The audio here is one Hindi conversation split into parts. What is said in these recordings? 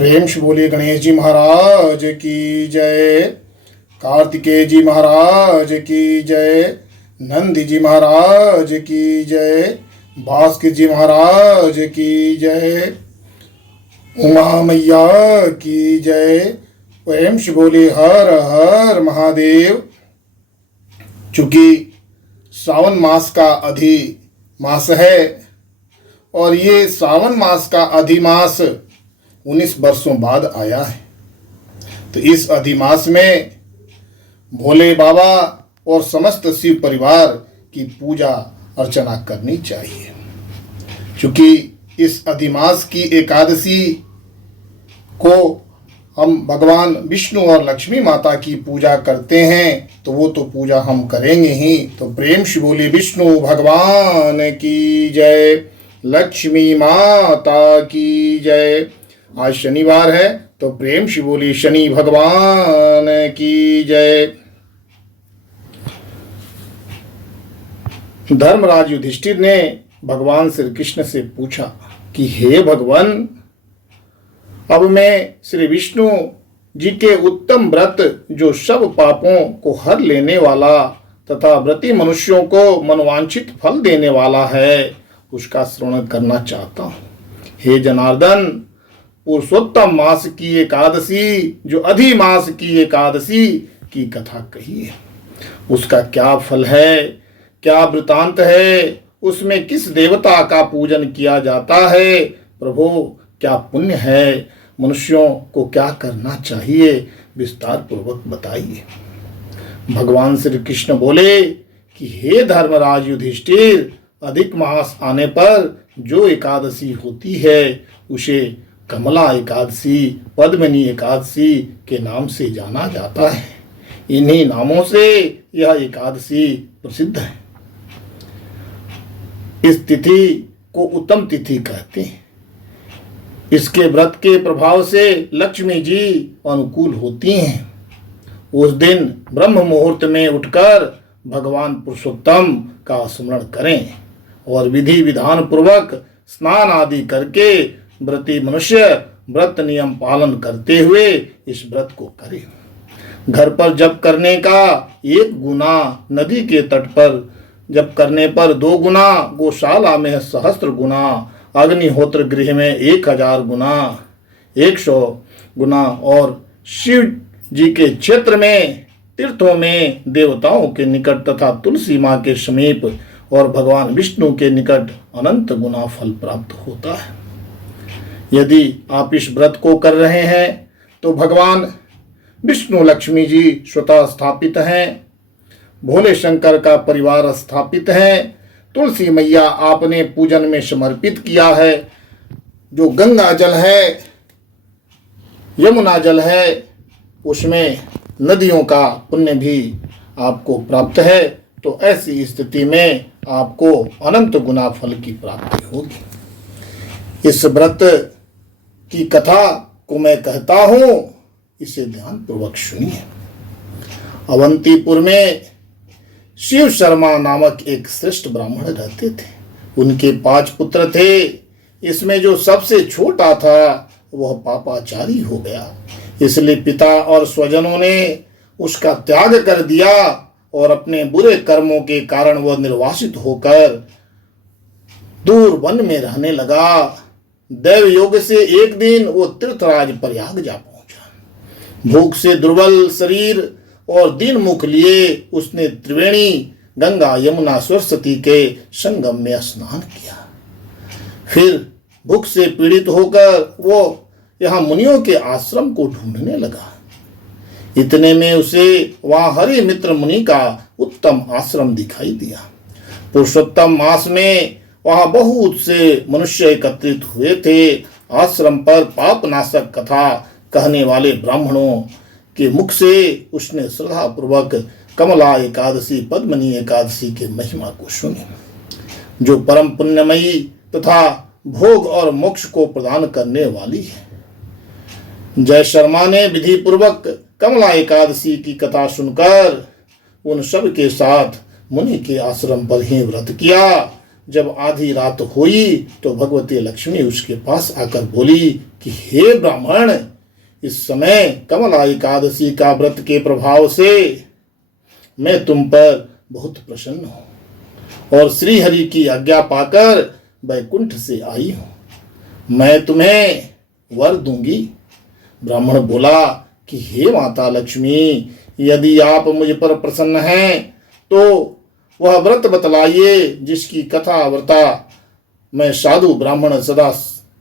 प्रेम से बोलिए गणेश जी महाराज की जय, कार्तिकेय जी महाराज की जय, नंदी जी महाराज की जय, भास्कर जी महाराज की जय, उमा मैया की जय। प्रेम से बोले हर हर महादेव। चूंकि सावन मास का अधि मास है और ये सावन मास का अधिमास 19 वर्षों बाद आया है, तो इस अधिमास में भोले बाबा और समस्त शिव परिवार की पूजा अर्चना करनी चाहिए। क्योंकि इस अधिमास की एकादशी को हम भगवान विष्णु और लक्ष्मी माता की पूजा करते हैं, तो वो तो पूजा हम करेंगे ही। तो प्रेम से बोले विष्णु भगवान की जय, लक्ष्मी माता की जय। आज शनिवार है, तो प्रेम से बोली शनि भगवान की जय। धर्मराज युधिष्ठिर ने भगवान श्री कृष्ण से पूछा कि हे भगवान, अब मैं श्री विष्णु जी के उत्तम व्रत जो सब पापों को हर लेने वाला तथा व्रती मनुष्यों को मनवांछित फल देने वाला है, उसका श्रवण करना चाहता हूँ। हे जनार्दन, पुरुषोत्तम मास की एकादशी जो अधि मास की एकादशी की कथा कही है, उसका क्या फल है, क्या वृतांत है, उसमें किस देवता का पूजन किया जाता है, प्रभु क्या पुण्य है, मनुष्यों को क्या करना चाहिए, विस्तार पूर्वक बताइए। भगवान श्री कृष्ण बोले कि हे धर्मराज युधिष्ठिर, अधिक मास आने पर जो एकादशी होती है उसे कमला एकादशी, पद्मिनी एकादशी के नाम से जाना जाता है। इन्हीं नामों से यह एकादशी प्रसिद्ध है। इस तिथि को उत्तम तिथि कहते हैं। इसके व्रत के प्रभाव से लक्ष्मी जी अनुकूल होती हैं। उस दिन ब्रह्म मुहूर्त में उठकर भगवान पुरुषोत्तम का स्मरण करें और विधि विधान पूर्वक स्नान आदि करके व्रती मनुष्य व्रत नियम पालन करते हुए इस व्रत को करें। घर पर जप करने का 1 गुना, नदी के तट पर जप करने पर 2 गुना, गौशाला में 1000 गुना, अग्निहोत्र गृह में 1000 गुना, 100 गुना और शिव जी के क्षेत्र में, तीर्थों में, देवताओं के निकट तथा तुलसी माँ के समीप और भगवान विष्णु के निकट अनंत गुना फल प्राप्त होता है। यदि आप इस व्रत को कर रहे हैं तो भगवान विष्णु लक्ष्मी जी स्वतः स्थापित हैं, भोले शंकर का परिवार स्थापित है, तुलसी मैया आपने पूजन में समर्पित किया है, जो गंगा जल है, यमुना जल है, उसमें नदियों का पुण्य भी आपको प्राप्त है। तो ऐसी स्थिति में आपको अनंत गुना फल की प्राप्ति होगी। इस व्रत की कथा को मैं कहता हूं, इसे ध्यान पूर्वक सुनिए। अवंतीपुर में शिव शर्मा नामक एक श्रेष्ठ ब्राह्मण रहते थे। उनके 5 पुत्र थे। इसमें जो सबसे छोटा था वह पापाचारी हो गया, इसलिए पिता और स्वजनों ने उसका त्याग कर दिया और अपने बुरे कर्मों के कारण वह निर्वासित होकर दूर वन में रहने लगा। दैव योग से एक दिन वो तीर्थराज प्रयाग जा पहुंचा। भूख से दुर्बल शरीर और दीन मुख लिए उसने त्रिवेणी, गंगा, यमुना, सरस्वती के संगम में स्नान किया। फिर भूख से पीड़ित होकर वो यहाँ मुनियों के आश्रम को ढूंढने लगा। इतने में उसे वहां हरि मित्र मुनि का उत्तम आश्रम दिखाई दिया। पुरुषोत्तम मास में वहां बहुत से मनुष्य एकत्रित हुए थे। आश्रम पर पाप नाशक कथा कहने वाले ब्राह्मणों के मुख से उसने श्रद्धा पूर्वक कमला एकादशी, पद्मिनी एकादशी के महिमा को सुनी, जो परम पुण्यमयी तथा भोग और मोक्ष को प्रदान करने वाली है। जय शर्मा ने विधि पूर्वक कमला एकादशी की कथा सुनकर उन सब के साथ मुनि के आश्रम पर ही व्रत किया। जब आधी रात हुई तो भगवती लक्ष्मी उसके पास आकर बोली कि हे ब्राह्मण, इस समय कमला एकादशी का व्रत के प्रभाव से मैं तुम पर बहुत प्रसन्न हूं और श्री हरि की आज्ञा पाकर वैकुंठ से आई हूं। मैं तुम्हें वर दूंगी। ब्राह्मण बोला कि हे माता लक्ष्मी, यदि आप मुझ पर प्रसन्न हैं तो वह व्रत बतलाइए जिसकी कथा वार्ता में साधु ब्राह्मण सदा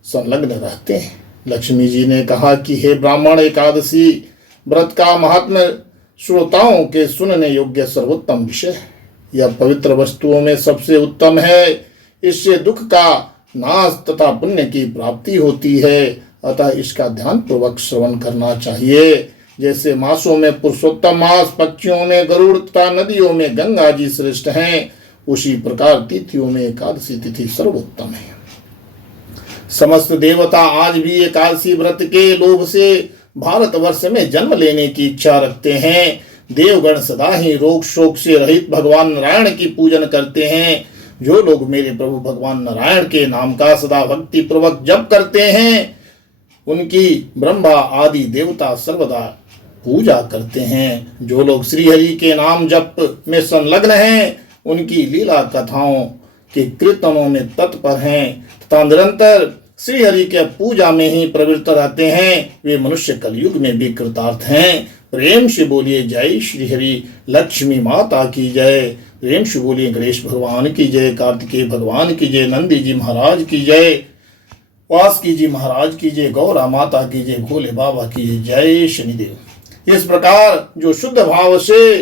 संलग्न रहते हैं। लक्ष्मी जी ने कहा कि हे ब्राह्मण, एकादशी व्रत का महात्म्य श्रोताओं के सुनने योग्य सर्वोत्तम विषय है। यह पवित्र वस्तुओं में सबसे उत्तम है। इससे दुख का नाश तथा पुण्य की प्राप्ति होती है, अतः इसका ध्यान पूर्वक श्रवण करना चाहिए। जैसे मासों में पुरुषोत्तम मास, पक्षियों में गरुड़ तथा नदियों में गंगा जी श्रेष्ठ हैं, उसी प्रकार तिथियों में एकादशी तिथि सर्वोत्तम है। समस्त देवता आज भी एकादशी व्रत के लोभ से भारतवर्ष में जन्म लेने की इच्छा रखते हैं। देवगण सदा ही रोग शोक से रहित भगवान नारायण की पूजन करते हैं। जो लोग मेरे प्रभु भगवान नारायण के नाम का सदा भक्ति पूर्वक जप करते हैं, उनकी ब्रह्मा आदि देवता सर्वदा पूजा करते हैं। जो लोग श्री हरि के नाम जप में संलग्न हैं, उनकी लीला कथाओं के कीर्तनों में तत्पर हैं तथा निरंतर श्री हरि के पूजा में ही प्रवृत्त रहते हैं, वे मनुष्य कलयुग में भी कृतार्थ हैं। प्रेम से बोलिए जय श्री हरि। लक्ष्मी माता की जय। प्रेम से बोलिए गणेश भगवान की जय, कार्तिकेय भगवान की जय, नंदी जी महाराज की जय, वासुकी जी महाराज की जय, गौरा माता की जय, भोले बाबा की जय, शनिदेव। इस प्रकार जो शुद्ध भाव से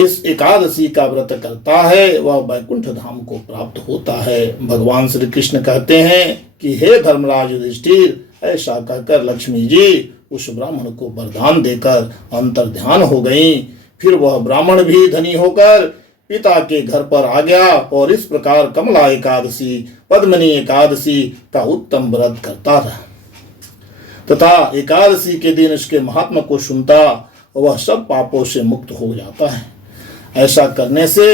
इस एकादशी का व्रत करता है, वह वैकुंठ धाम को प्राप्त होता है। भगवान श्री कृष्ण कहते हैं कि हे धर्मराज युधिष्ठिर, ऐसा कहकर लक्ष्मी जी उस ब्राह्मण को वरदान देकर अंतर ध्यान हो गई। फिर वह ब्राह्मण भी धनी होकर पिता के घर पर आ गया और इस प्रकार कमला एकादशी, पद्मिनी एकादशी का उत्तम व्रत करता रहा तथा एकादशी के दिन इसके महात्मा को सुनता, वह सब पापों से मुक्त हो जाता है। ऐसा करने से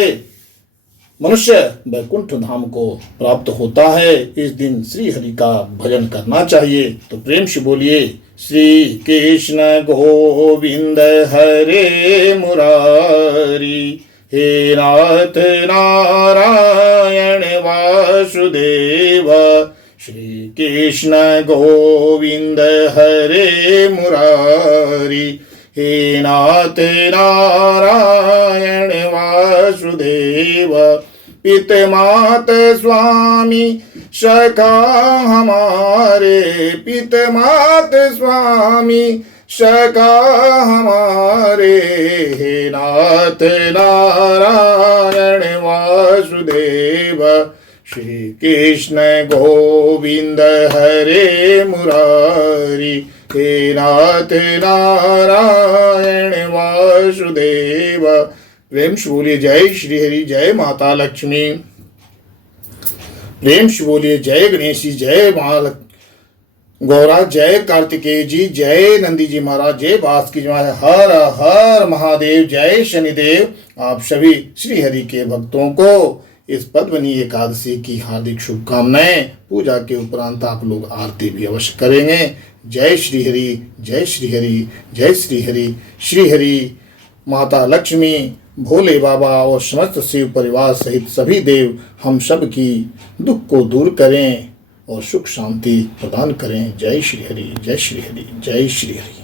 मनुष्य वैकुंठ धाम को प्राप्त होता है। इस दिन श्री हरि का भजन करना चाहिए। तो प्रेम से बोलिए श्री कृष्ण गोविंद हरे मुरारी, हे नाथ नारायण वासुदेव। श्री कृष्ण गोविंद हरे मुरारी, हे नाथ नारायण वासुदेव। पित मात स्वामी सखा हमारे, पित मात स्वामी सखा हमारे, हे नाथ नारायण वासुदेव। श्री कृष्ण गोविंद हरे मुरारी, हे नाथ नारायण वासुदेव। प्रेम से बोलिए जय श्री हरि। जय माता लक्ष्मी। प्रेम से बोलिए जय गणेश जी, जय मां गौरा, जय कार्तिकेय जी, जय नंदी जी महाराज, जय वासुकी जी महाराज। हर हर महादेव, जय शनिदेव। आप सभी श्री हरि के भक्तों को इस पद्मिनी एकादशी की हार्दिक शुभकामनाएं। पूजा के उपरांत आप लोग आरती भी अवश्य करेंगे। जय श्री हरि, जय श्री हरि, जय श्री हरि। श्री हरि, माता लक्ष्मी, भोले बाबा और समस्त शिव परिवार सहित सभी देव हम सब की दुख को दूर करें और सुख शांति प्रदान करें। जय श्री हरि, जय श्री हरि, जय श्री हरि।